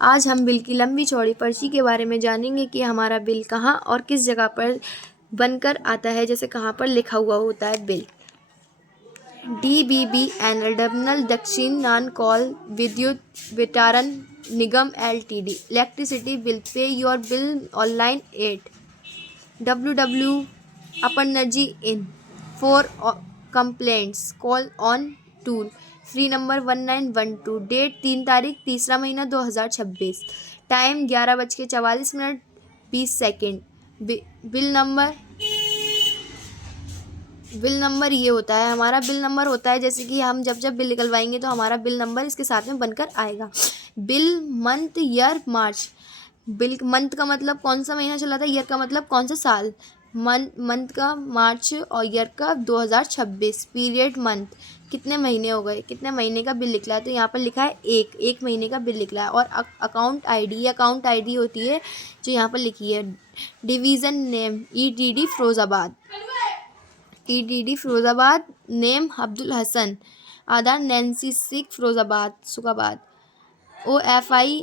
आज हम बिल की लंबी चौड़ी पर्ची के बारे में जानेंगे कि हमारा बिल कहाँ और किस जगह पर बनकर आता है, जैसे कहाँ पर लिखा हुआ होता है बिल। DBBNL डबनल दक्षिण नानकौल Vidyut Vitaran Nigam LTD electricity bill pay your bill online 8 WW अपनर्जी इन for complaints call on toll free number 1912 date 3 तारीख तीसरा महीना 2026 टाइम 11:44 20 सेकेंड। बिल नंबर ये होता है, हमारा बिल नंबर होता है जैसे कि हम जब बिल निकलवाएंगे तो हमारा बिल नंबर इसके साथ में बनकर आएगा। Bill month year March. Bill month का मतलब कौन सा महीना चला था, ईयर का मतलब कौन सा साल। मंथ का मार्च और ईयर का 2026। पीरियड मंथ, कितने महीने हो गए, कितने महीने का बिल निकला है, तो यहाँ पर लिखा है एक महीने का बिल निकला है। और अकाउंट आईडी होती है जो यहाँ पर लिखी है। Division name EDD Firozabad, name Abdul Hasan, आधार नैन्सी सिख फिरोज़ाबाद सुखाबाद, OFI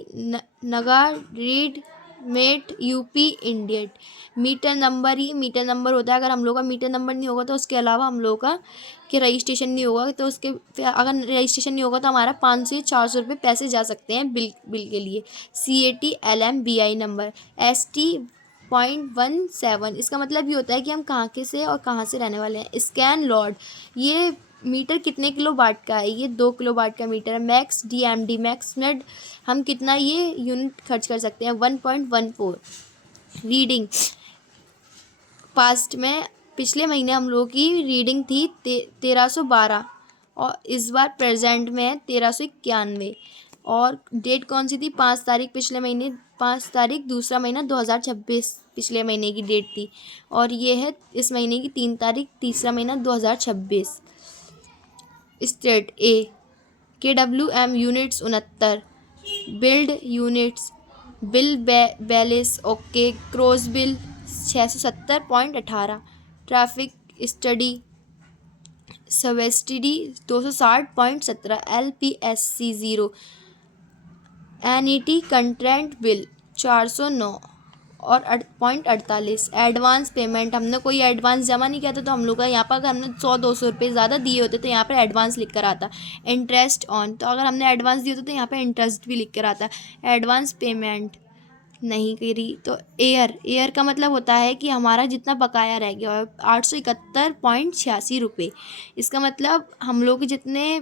नगा रीड मेट UP इंडियट। मीटर नंबर, ये मीटर नंबर होता है। अगर हम लोग का मीटर नंबर नहीं होगा तो उसके अलावा हम लोग का रजिस्ट्रेशन नहीं होगा, तो उसके अगर रजिस्ट्रेशन नहीं होगा तो हमारा 500 से 400 रुपये पैसे जा सकते हैं बिल के लिए। CAT LMBI नंबर ST.17, इसका मतलब ये होता है कि हम कहाँ के से और कहाँ से रहने वाले हैं। स्कैन लॉर्ड, ये मीटर कितने किलो वाट का है, ये 2 किलो वाट का मीटर है। मैक्स DMD मैक्स मिनट, हम कितना ये यूनिट खर्च कर सकते हैं 1.14। रीडिंग, पास्ट में पिछले महीने हम लोगों की रीडिंग थी 1312 और इस बार प्रेजेंट में है 1391। और डेट कौन सी थी, 5 तारीख पिछले महीने, 5 तारीख दूसरा महीना 2026 पिछले महीने की डेट थी। और ये है इस महीने की 3 तारीख तीसरा महीना 2026। State KWM units 69, billed units, bill balance okay, gross bill 670.18, traffic study subsidy 260.17, LPSC 0, NET current bill 409 और 8.48। एडवांस पेमेंट, हमने कोई एडवांस जमा नहीं किया था तो हम लोग का यहाँ पर अगर हमने 100-200 रुपये ज़्यादा दिए होते तो यहाँ पर एडवांस लिख कर आता। इंटरेस्ट ऑन, तो अगर हमने एडवांस दिए होते तो यहाँ पर इंटरेस्ट भी लिख कर आता। एडवांस पेमेंट नहीं करी तो एयर का मतलब होता है कि हमारा जितना बकाया रह गया है 871.86 रुपये। इसका मतलब हम लोग के जितने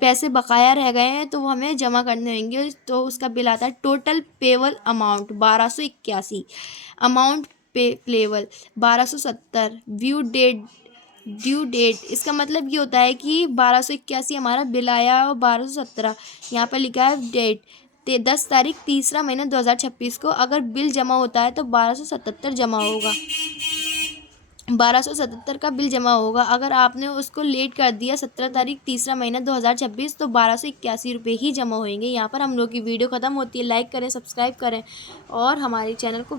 पैसे बकाया रह गए हैं तो वो हमें जमा करने होंगे, तो उसका बिल आता है। Total payable amount 1281, amount payable 1270। Due date, इसका मतलब ये होता है कि 1281 हमारा बिल आया और 1217 यहाँ पर लिखा है डेट 10 तारीख तीसरा महीना 2026 को। अगर बिल जमा होता है तो 1277 जमा होगा, 1277 का बिल जमा होगा। अगर आपने उसको लेट कर दिया 17 तारीख तीसरा महीना 2026 तो 1281 रुपये ही जमा होंगे। यहाँ पर हम लोग की वीडियो ख़त्म होती है। लाइक करें, सब्सक्राइब करें और हमारे चैनल को